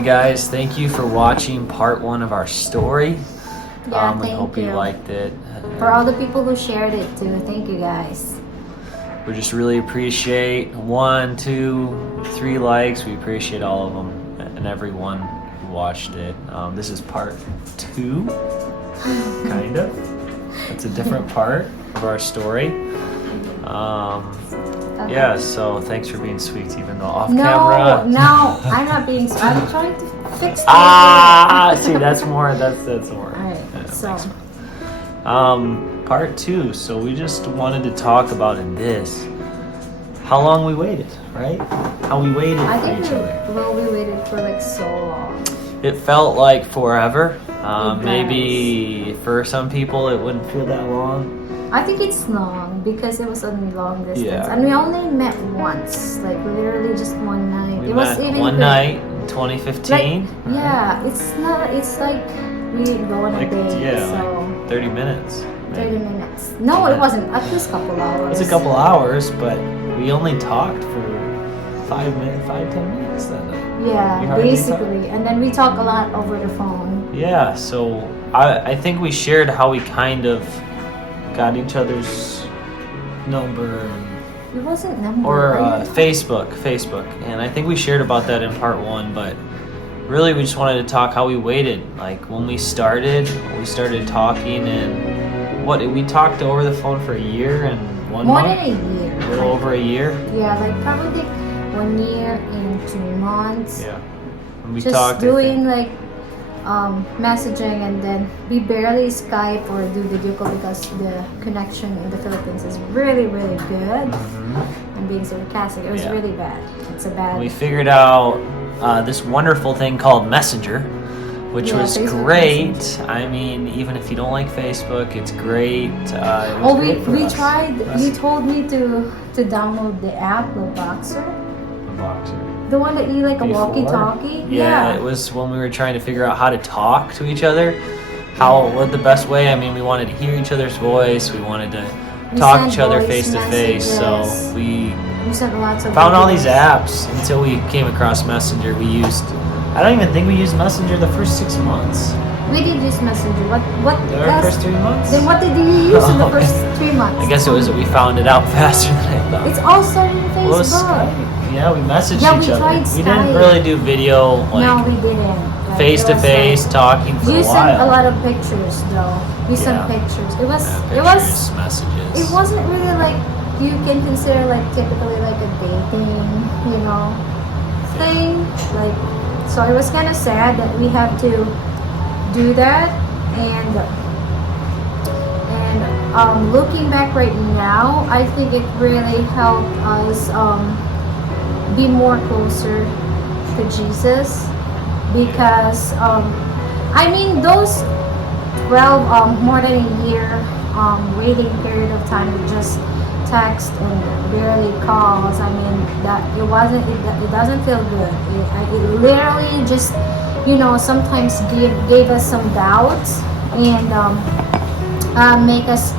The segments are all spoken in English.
Hey guys, thank you for watching part 1 of our story. Yeah, We hope you liked it. For all the people who shared it too, thank you guys. We just really appreciate 1, 2, 3 likes. We appreciate all of them and everyone who watched it. This is part 2, kind of. It's a different part of our story. Yeah, so thanks for being sweet, even though off camera. No, I'm not being. I'm trying to fix. See, that's more. That's more. All right, Yeah, so. Part 2. So we just wanted to talk about in this how long we waited, right? How we waited I for think each other. we waited for like so long. It felt like forever. It Maybe for some people it wouldn't feel that long. I think it's long because it was a long distance, Yeah. and we only met once, like literally just one night. We it was met even one good. night in 2015. Like, yeah, it's not. It's like we didn't go on a Like, date, yeah, so like 30 minutes. 30 minutes. No, it wasn't. At least a couple hours. It was a couple hours, but we only talked for 5-10 minutes that night. We Yeah, hardly basically, and then we talk a lot over the phone. Yeah, so I think we shared how we kind of got each other's number It wasn't number. or right? Facebook, and I think we shared about that in part 1, but really we just wanted to talk how we waited. Like when we started talking, and we talked over the phone for a year and 1 More month, than a year. a little over a year. Yeah, like probably 1 year and 2 months. Yeah, and we Just talked. doing like messaging, and then we barely Skype or do video call because the connection in the Philippines is really, really good. I'm being sarcastic. It was Yeah. really bad. It's a bad. We figured out this wonderful thing called Messenger, which Yeah, was Facebook great. Messenger. I mean, even if you don't like Facebook, it's great. It was Oh, great for we us. tried. Us. You told me to download the app, the Boxer, The Boxer. the one that you like a Before? walkie-talkie. Yeah, it was when we were trying to figure out how to talk to each other. What the best way? I mean, we wanted to hear each other's voice. We wanted to We talk sent each other voice face to face. So messages. we We sent lots of. found all videos. these apps until we came across Messenger. I don't even think we used Messenger the first 6 months. We did use Messenger. What? The that's- first 3 months. Then what did you use in the Oh, first 3 months? I guess it was that we found it out faster than I thought. It's all started on Facebook. Well, it was Skype. Yeah, we messaged Yeah, each we other. tried We didn't Skype. really do video No, like we didn't. Like, face to it was face like- talking for You a while. sent a lot of pictures though. You sent Yeah. pictures. It Yeah, was pictures, messages. it wasn't really like you can consider like typically like a dating, thing. Like, so it was kind of sad that we have to do that, and looking back right now, I think it really helped us be more closer to Jesus, because I mean those 12 more than a year waiting period of time with just text and barely calls. I mean that it doesn't feel good. It literally just sometimes gave us some doubts, and make us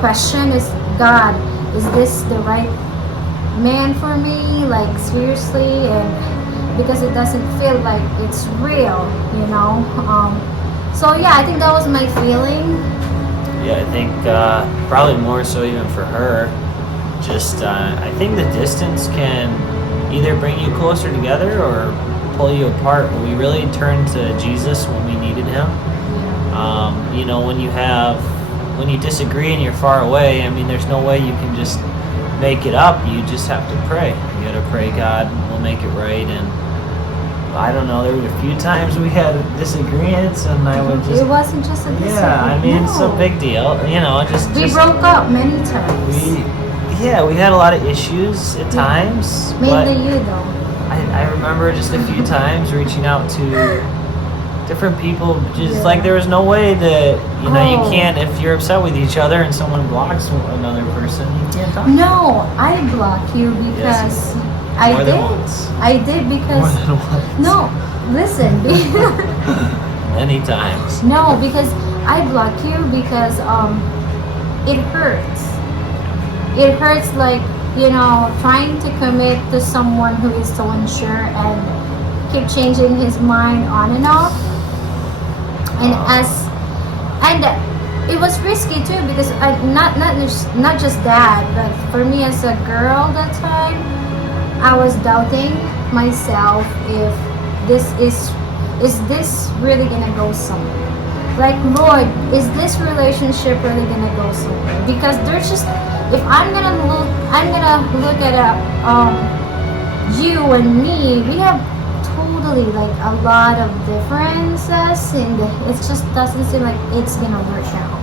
question, is this the right man for me, like seriously? And because it doesn't feel like it's real. So yeah, I think that was my feeling. Yeah, I think probably more so even for her. Just I think the distance can either bring you closer together or pull you apart. But we really turned to Jesus when we needed Him. When you disagree and you're far away, I mean, there's no way you can just make it up. You just have to pray. You got to pray, God will make it right. And I don't know, there were a few times we had disagreements, and I would just. It wasn't just a disagreement. Yeah, I mean, it's a No. big deal. We broke up many times. We had a lot of issues at times. Mainly but you though. I remember just a few times reaching out to different people. Just like there was no way that you Oh. can't, if you're upset with each other and someone blocks another person, you can't talk. No, I block you because Yes, I More did. than once. I did because More than once. no, listen. Many times. No, because I block you because it hurts. It hurts, like trying to commit to someone who is so unsure and keep changing his mind on and off. And it was risky too because not just that, but for me as a girl that time, I was doubting myself if this is this really gonna go somewhere. Like, Lord, is this relationship really gonna go somewhere? Because there's just, if I'm gonna look at you and me, we have totally like a lot of differences, and it just doesn't seem like it's gonna work out.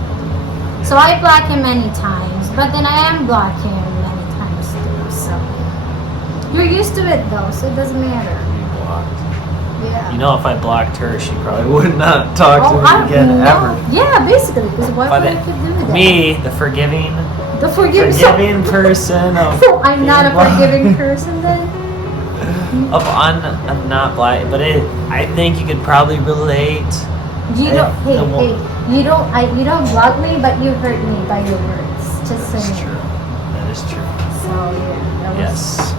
So I block him many times, but then I am blocking him many times too. So you're used to it though, so it doesn't matter. You blocked. Yeah. You know, if I blocked her, she probably would not talk to me again ever. Yeah, basically, because why would I keep doing that? Me, the forgiving person. So I'm not a forgiving person then. I'm not blind, but I think you could probably relate. You don't. You don't block me, but you hurt me by your words. Just That's saying. true. That is true. So yeah. Yes.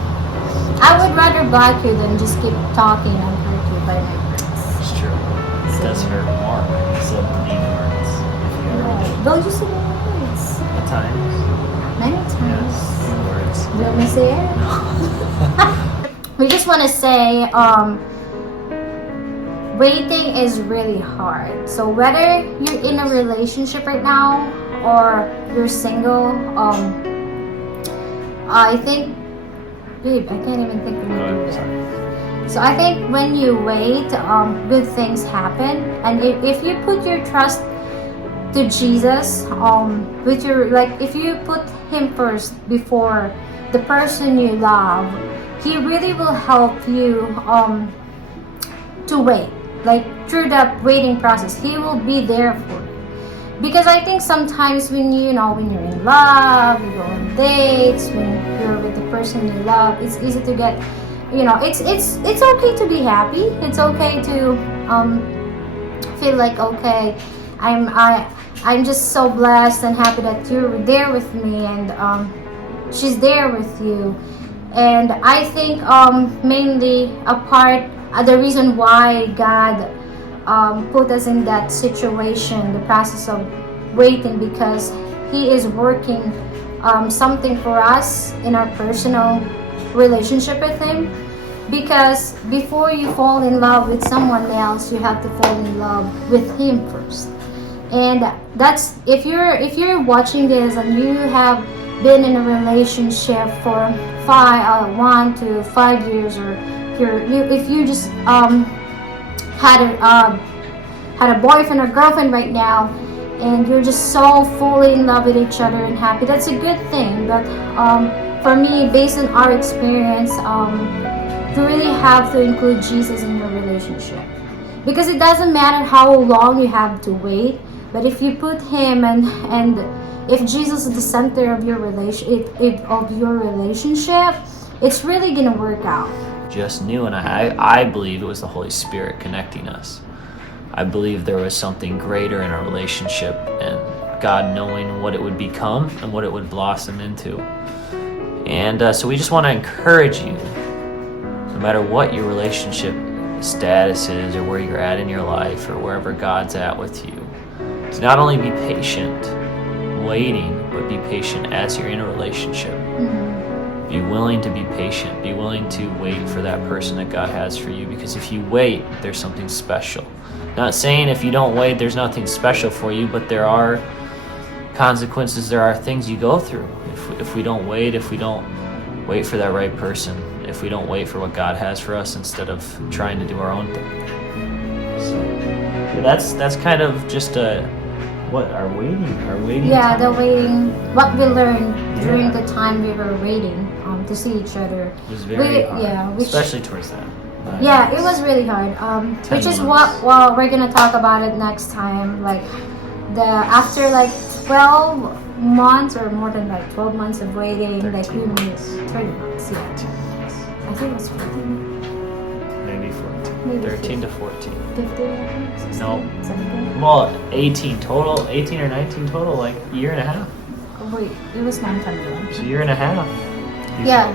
I would rather block you than just keep talking and hurt you by my words. It's true. It does hurt more when you said mean words. If you ever did. Don't you say many words? At times. Many times. Yes. Mean words. You want me to say it? We just want to say, waiting is really hard. So whether you're in a relationship right now or you're single, I think, babe, I can't even think of it. So I think when you wait, good things happen. And if you put your trust to Jesus, with your, like, if you put him first before the person you love, he really will help you to wait. Like, through that waiting process, he will be there for you. Because I think sometimes when you're in love, you go on dates, when you're with the person you love, it's easy to get, it's okay to be happy. It's okay to feel like, okay, I'm just so blessed and happy that you're there with me, and she's there with you. And I think mainly the reason why God put us in that situation, the process of waiting, because he is working something for us in our personal relationship with him. Because before you fall in love with someone else, you have to fall in love with him first. And that's, if you're watching this and you have been in a relationship for 1 to 5 years, or if you just had a boyfriend or girlfriend right now, and you're just so fully in love with each other and happy, that's a good thing. But for me, based on our experience, you really have to include Jesus in your relationship, because it doesn't matter how long you have to wait, but if you put him and if Jesus is the center of your relationship, it's really gonna work out. Just knew, and I believe it was the Holy Spirit connecting us. I believe there was something greater in our relationship, and God knowing what it would become and what it would blossom into. And so we just want to encourage you, no matter what your relationship status is, or where you're at in your life, or wherever God's at with you, to not only be patient waiting, but be patient as you're in a relationship. Mm-hmm. Be willing to be patient. Be willing to wait for that person that God has for you, because if you wait, there's something special. Not saying if you don't wait, there's nothing special for you, but there are consequences. There are things you go through. If we don't wait, if we don't wait for that right person, if we don't wait for what God has for us instead of trying to do our own thing. So that's kind of just our waiting. Yeah, the waiting. What we learned during the time we were waiting to see each other. It was very hard, yeah, especially towards that. Yeah, it was really hard. Which is what we're gonna talk about it next time. Like after 12 months or more than 12 months of waiting, 13 like we months. 30 months. Yeah, I think it was 14. Maybe 14. Maybe 13 to 14. 15. 16, No. 17. Well, 18 total, 18 or 19 total, like a year and a half. Oh, wait, it was 9 times. It's a year and a half. Yeah.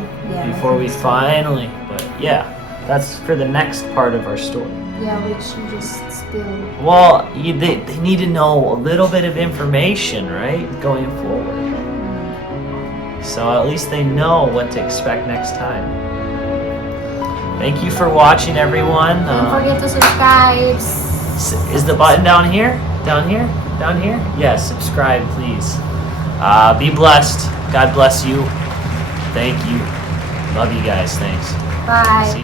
Before we finally, but yeah. That's for the next part of our story. Yeah, which you just spilled. Well, they need to know a little bit of information, right? Going forward. So at least they know what to expect next time. Thank you for watching, everyone. Don't forget to subscribe. Is the button down here? Down here? Down here? Yes, subscribe, please. Be blessed. God bless you. Thank you. Love you guys. Thanks. Bye. See